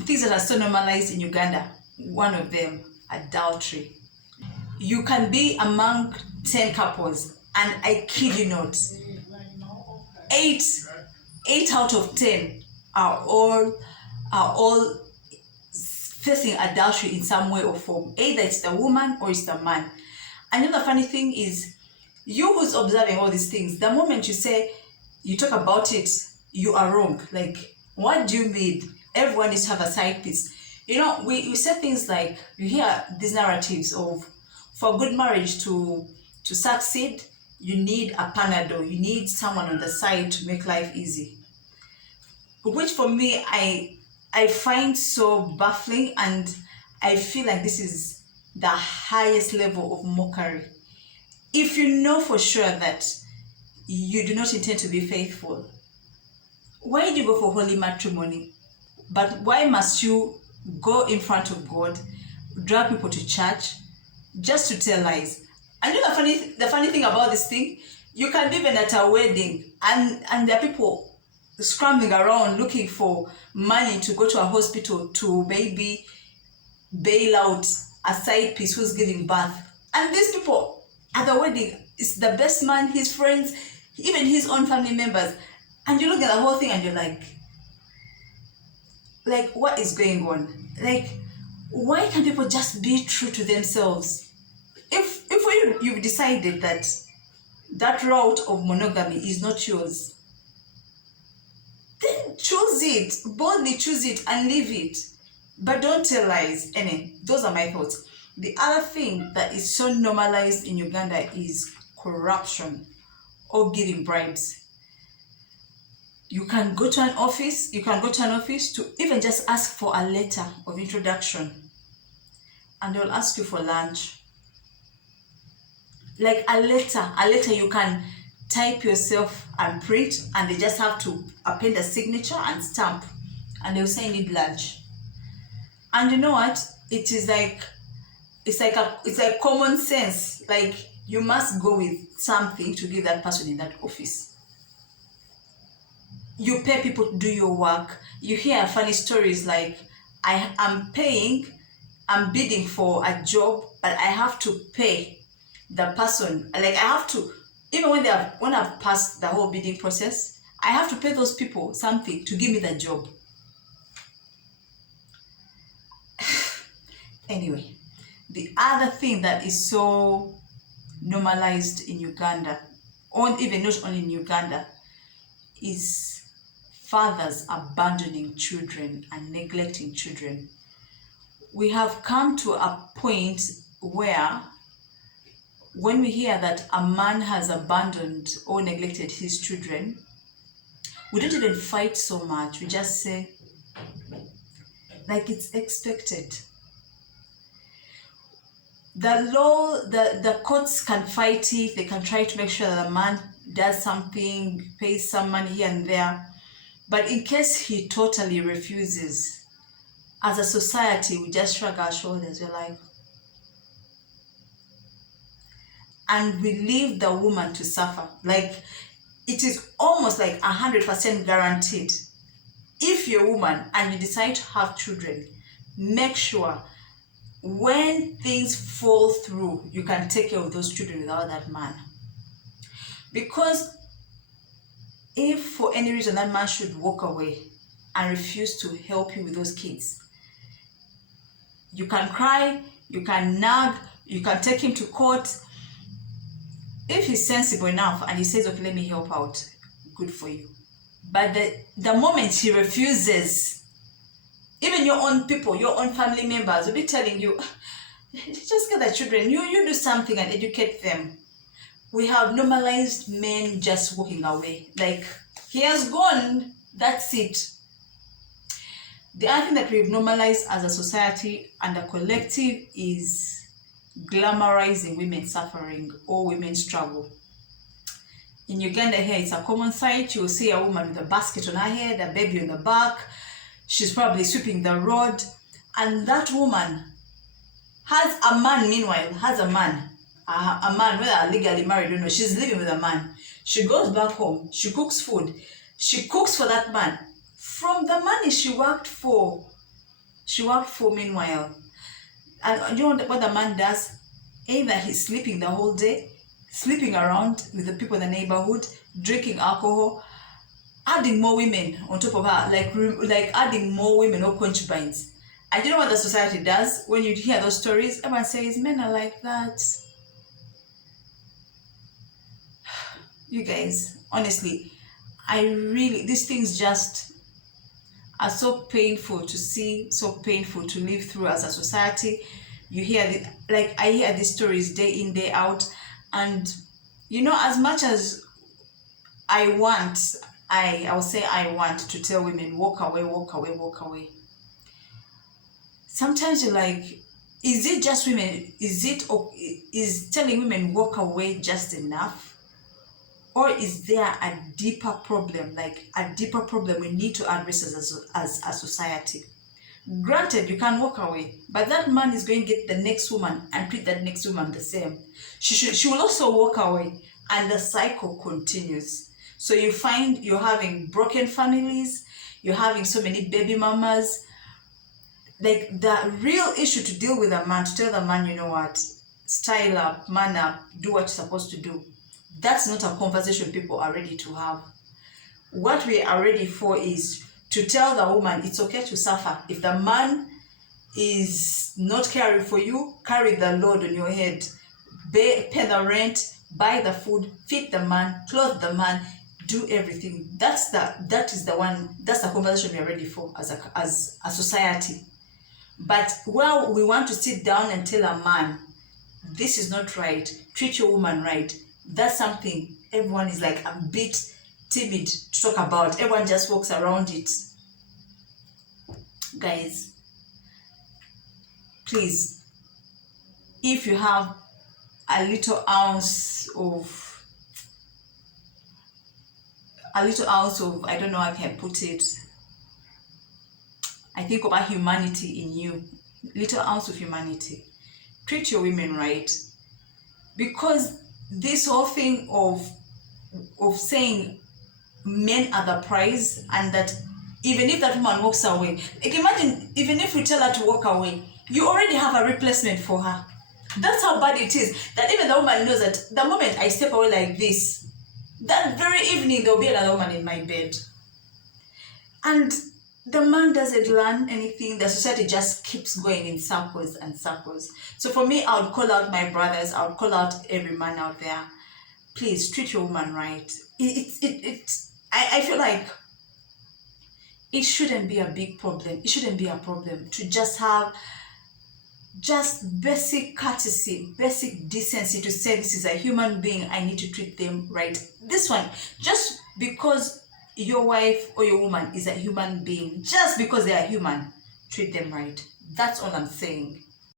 things that are so normalized in Uganda. One of them, adultery. You can be among 10 couples, and I kid you not, eight out of 10 are all facing adultery in some way or form. Either it's the woman or it's the man. And the funny thing is, you who's observing all these things, the moment you talk about it, you are wrong. Like, what do you mean? Everyone needs to have a side piece. We say things like, you hear these narratives of, for a good marriage to succeed, you need a panadol, you need someone on the side to make life easy. Which for me, I find so baffling, and I feel like this is the highest level of mockery. If you know for sure that you do not intend to be faithful, why do you go for holy matrimony? But why must you go in front of God, drag people to church, just to tell lies? And the funny thing about this thing, you can be even at a wedding, and there are people scrambling around looking for money to go to a hospital to maybe bail out a side piece who's giving birth. And these people at the wedding, it's the best man, his friends, even his own family members. And you look at the whole thing and you're like, what is going on? Like, why can't people just be true to themselves? If you've decided that route of monogamy is not yours, then choose it, boldly choose it and live it. But don't tell lies. Those are my thoughts. The other thing that is so normalized in Uganda is corruption or giving bribes. You can go to an office to even just ask for a letter of introduction, and they'll ask you for lunch. Like a letter you can type yourself and print, and they just have to append a signature and stamp, and they'll say need lunch. And you know what? It's like common sense. Like, you must go with something to give that person in that office. You pay people to do your work. You hear funny stories like, I'm bidding for a job, but I have to pay the person. Like, I have to, even when I've passed the whole bidding process, I have to pay those people something to give me the job. Anyway, the other thing that is so normalized in Uganda, or even not only in Uganda, is fathers abandoning children and neglecting children. We have come to a point where when we hear that a man has abandoned or neglected his children, we don't even fight so much. We just say, like, it's expected. The law, the courts can fight it. They can try to make sure that the man does something, pays some money here and there. But in case he totally refuses, as a society, we just shrug our shoulders. We're like, and we leave the woman to suffer. Like, it is almost like 100% guaranteed. If you're a woman and you decide to have children, make sure when things fall through, you can take care of those children without that man. Because if for any reason that man should walk away and refuse to help you with those kids, you can cry, you can nag, you can take him to court. If he's sensible enough and he says, okay, let me help out, good for you. But the moment he refuses, even your own people, your own family members will be telling you, just get the children, you do something and educate them. We have normalized men just walking away. Like, he has gone, that's it. The other thing that we've normalized as a society and a collective is glamorizing women's suffering or women's struggle. In Uganda here, it's a common sight. You'll see a woman with a basket on her head, a baby on the back. She's probably sweeping the road. And that woman has a man, meanwhile, a man, whether legally married or not, she's living with a man. She goes back home, she cooks food. She cooks for that man. From the money she worked for She worked for meanwhile. And you know what the man does? Either he's sleeping the whole day, sleeping around with the people in the neighborhood, drinking alcohol, adding more women on top of her, like adding more women or concubines. And you know what the society does? When you hear those stories, everyone says, men are like that. You guys, honestly, these things just are so painful to see, so painful to live through as a society. You hear I hear these stories day in, day out, and as much as I want to tell women, walk away, walk away, walk away. Sometimes you're like, is it just women? Is telling women walk away just enough? Or is there a deeper problem, we need to address as a society? Granted, you can walk away, but that man is going to get the next woman and treat that next woman the same. She will also walk away, and the cycle continues. So you find you're having broken families, you're having so many baby mamas. Like, the real issue to deal with a man, to tell the man, you know what, style up, man up, do what you're supposed to do. That's not a conversation people are ready to have. What we are ready for is to tell the woman it's okay to suffer. If the man is not caring for you, carry the load on your head. Pay the rent, buy the food, feed the man, clothe the man, do everything. That's the conversation we are ready for as a society. But while we want to sit down and tell a man, this is not right, treat your woman right, that's something everyone is like a bit timid to talk about. Everyone just walks around it. Guys, please, if you have a little ounce of, I don't know how I can put it, I think about humanity in you, little ounce of humanity, treat your women right. Because this whole thing of saying men are the prize, and that even if that woman walks away, like, imagine, even if we tell her to walk away, you already have a replacement for her. That's how bad it is, that even the woman knows that the moment I step away like this, that very evening there'll be another woman in my bed. And the man doesn't learn anything. The society just keeps going in circles and circles. So for me, I would call out my brothers, I would call out every man out there, please treat your woman right. I feel like it shouldn't be a big problem. It shouldn't be a problem to just have just basic courtesy, basic decency, to say this is a human being, I need to treat them right. This one, just because your wife or your woman is a human being, just because they are human, treat them right. That's all I'm saying.